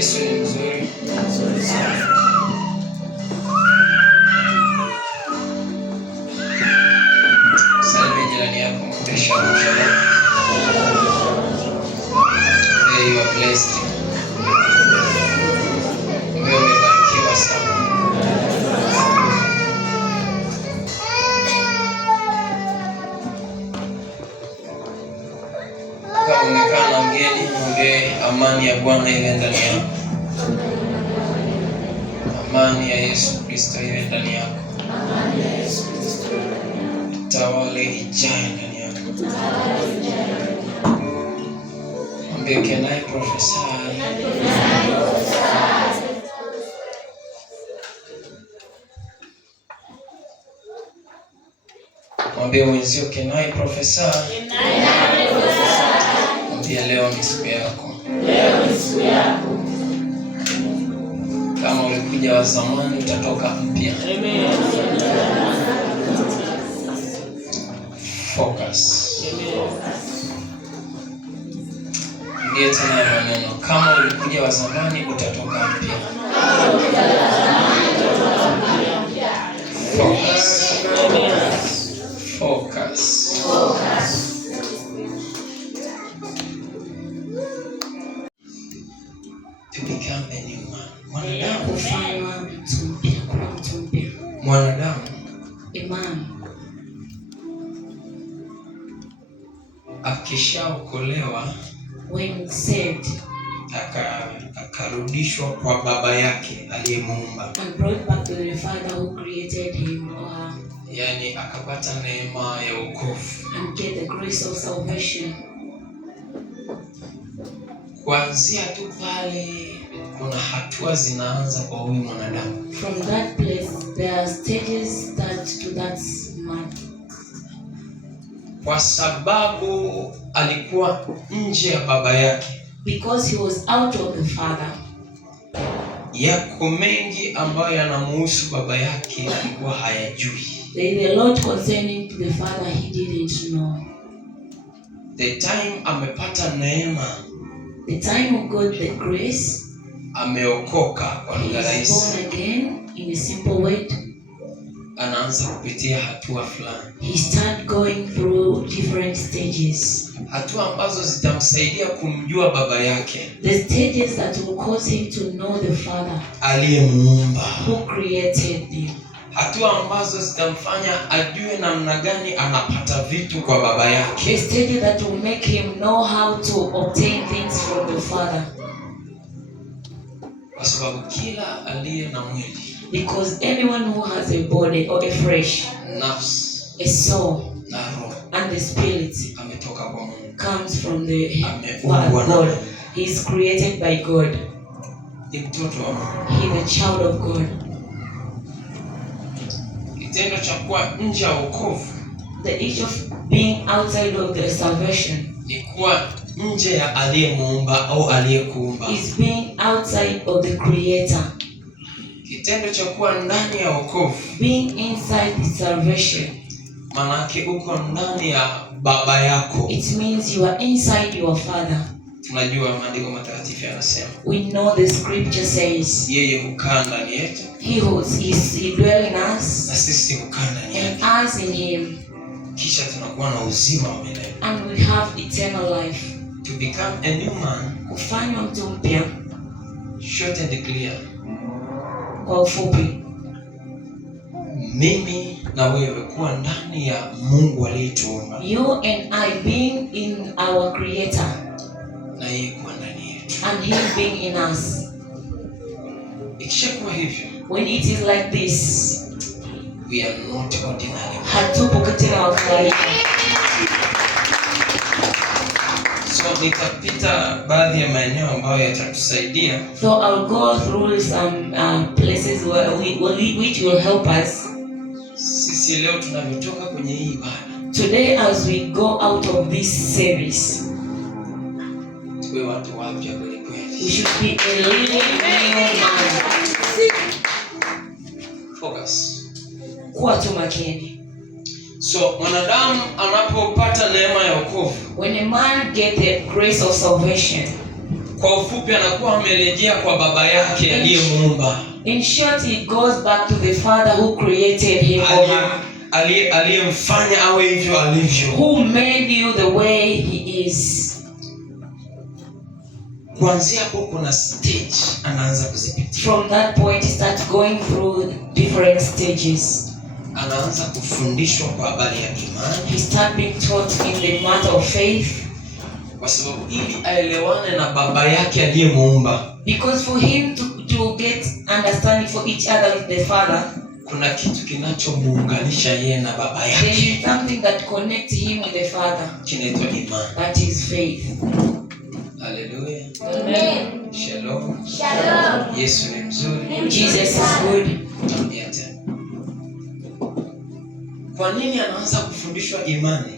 Yesu ni mzuri. Salimia jirani yako, mwambie shalom shalom. Hey, you are blessed. Wewe umebarikiwa sana. Kama umekaa na mgeni, mwambie amani ya Bwana iwe ndani yako. Amani ya Yesu Kristo iwe ndani yako. Tawale ijae ndani yako. Mwambie can I prophesy? Mwambie mwenzio can I prophesy? Mwambie leo ni siku yako. Kama ulikuja wa zamani utatoka mpya. Amen. Focus. Ndiye tena maneno. Kama ulikuja wa zamani utatoka mpya. Focus. Focus. To become a new man. Mwanadamu kufanywa mtu mpya, kuwa mtu mpya. Mwanadamu, imani, akishaokolewa, when saved, akarudishwa kwa baba yake aliyemuumba, and brought back to the father who created him or her. Yani akapata neema ya wokovu, and get the grace of salvation. Kuanzia tu pale kuna hatua zinaanza kwa huyu mwanadamu. From that place there are stages to that man. Kwa sababu alikuwa nje ya baba yake. Because he was out of the father. Yako mengi ambayo yanamuhusu baba yake alikuwa hayajui. There is a lot concerning the father he didn't know. The time amepata neema, the time of God, the grace, ameokoka kwa lugha rahisi, born again in a simple word, anaanza kupitia hatua fulani. He start going through different stages. Hatua ambazo zitamsaidia kumjua baba yake. The stages that will cause him to know the father aliyemuumba, who created him. Hatua ambazo zitamfanya ajue namna gani anapata vitu kwa baba yake. The stage that will make him know how to obtain things from the father. Kwa sababu kila aliye na mwili, because anyone who has a body or a flesh, nafsi, a soul, na roho, and the spirit, ametoka kwa Mungu, comes from the God. He is created by God. He is a child of God. Kitendo cha kuwa nje ya wokovu, the issue of being outside of the salvation, ni kuwa nje ya aliyemuumba au aliyekuumba, is being outside of the creator. Kitendo cha kuwa ndani ya wokovu, being inside the salvation, manake uko ndani ya baba yako. It means you are inside your father. Tunajua maandiko matakatifu yanasema, we know the scripture says, yeye hukaa ndani yetu, he dwells in us, na sisi hukaa ndani yake, and us in him, kisha tunakuwa na uzima wa milele, and we have eternal life. To become a new man, kufanywa mtu mpya, short and clear, kwa ufupi, mimi na wewe kuwa ndani ya Mungu aliyetuumba, you and I being in our creator, na yeye kuwa ndani yetu, and he being in us. Ikishakuwa hivyo, when it is like this, we are not ordinary. Hatupo katika wa kawaida. So nitapita baadhi ya maeneo ambayo yatatusaidia. So I'll go through some places which will help us. Sisi leo tunavyotoka kwenye hii ibada, today as we go out of this series, tuwe watu wapya kweli kweli. We should be a living new man. Focus. Kuwa tu makini. So mwanadamu anapopata neema ya wokovu, when a man get the grace of salvation, Kwa ufupi anakuwa amerejea kwa baba yake aliyemuumba. In short, he goes back to the Father who created him or her. Aliyemfanya awe hivyo alivyo. Who made you the way he is. Kuanzia hapo kuna stage anaanza kuzipitia. From that point he starts going through different stages. Anaanza kufundishwa kwa habari ya imani. He starts being taught in the matter of faith. Kwa sababu ili aelewane na baba yake aliyemuumba. Because for him to get understanding for each other with the Father, kuna kitu kinachomuunganisha yeye na baba yake. There is something that connects him with the Father. Kinaitwa imani. That is faith. Hallelujah. Amen. Shalom. Shalom. Yesu ni mzuri. Jesus is good. Kwa nini anaanza kufundishwa imani?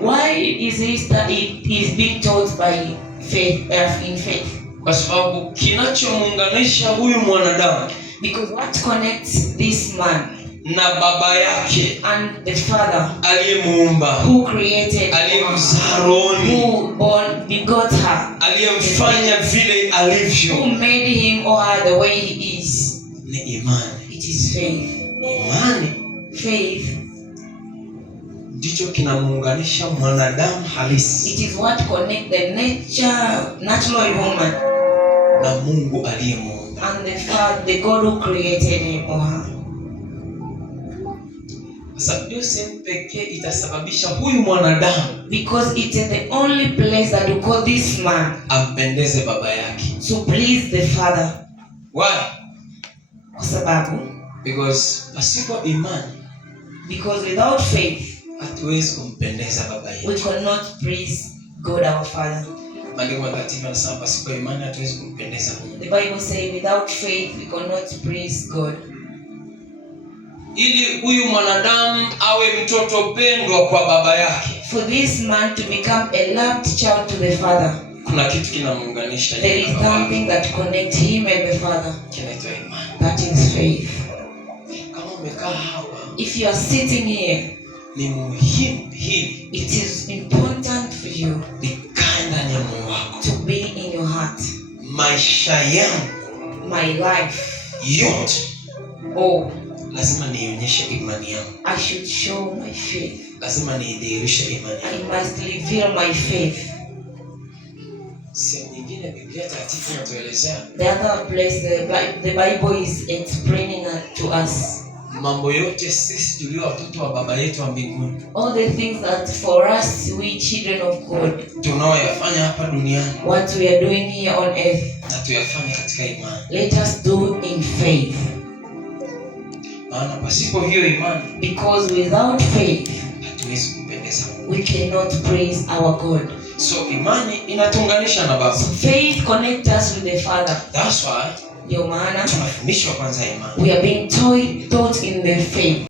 Why is it that he is being taught by faith, in faith? Kwa sababu kinachomuunganisha huyu mwanadamu, because what connects this man na baba yake and the Father aliyemuumba, who created, aliyemzaa rohoni, who begot her, aliyemfanya vile alivyo, who made him or her the way he is, ni imani. It is faith. Imani, faith, ndicho kinamuunganisha mwanadamu halisi. It is what connects the natural woman na Mungu aliyemuumba, and the Father, the God who created him or her. Sababu sehemu pekee itasababisha huyu mwanadamu, because it is the only place that will call this man ampendeze baba yake, to please the Father. Why? Kwa sababu, because pasipo imani, because without faith, hatuwezi kumpendeza baba yetu. We cannot please God our Father. Maandiko matakatifu yanasema pasipo imani hatuwezi kumpendeza Mungu. The Bible says without faith we cannot please God. Ili huyu mwanadamu awe mtoto pendwa kwa baba yake, for this man to become a loved child to the Father, kuna kitu kinamuunganisha. There is something that connects him and the Father. Kinaitwa imani. That is faith. Kama umekaa hapa, if you are sitting here, ni muhimu hili, it is important for you likae ndani ya moyo wako, to be in your heart. Maisha yangu, my life yote, lazima nionyeshe imani yangu. I should show my faith. Lazima nidhihirishe imani yangu. I must reveal my faith. Sehemu nyingine Biblia takatifu inatuelezea, the other place the Bible is explaining to us, mambo yote sisi tulio watoto wa baba yetu wa mbinguni, all the things that for us we children of God, tunaoyafanya hapa duniani, what we are doing here on earth, na tuyafanye katika imani. Let us do in faith. Maana pasipo hiyo imani, because without faith, hatuwezi kumpendeza Mungu. We cannot praise our God. So imani inatuunganisha na baba. So faith connects us with the Father. That's why ndio maana tunafundishwa kwanza imani. We are being taught in the faith.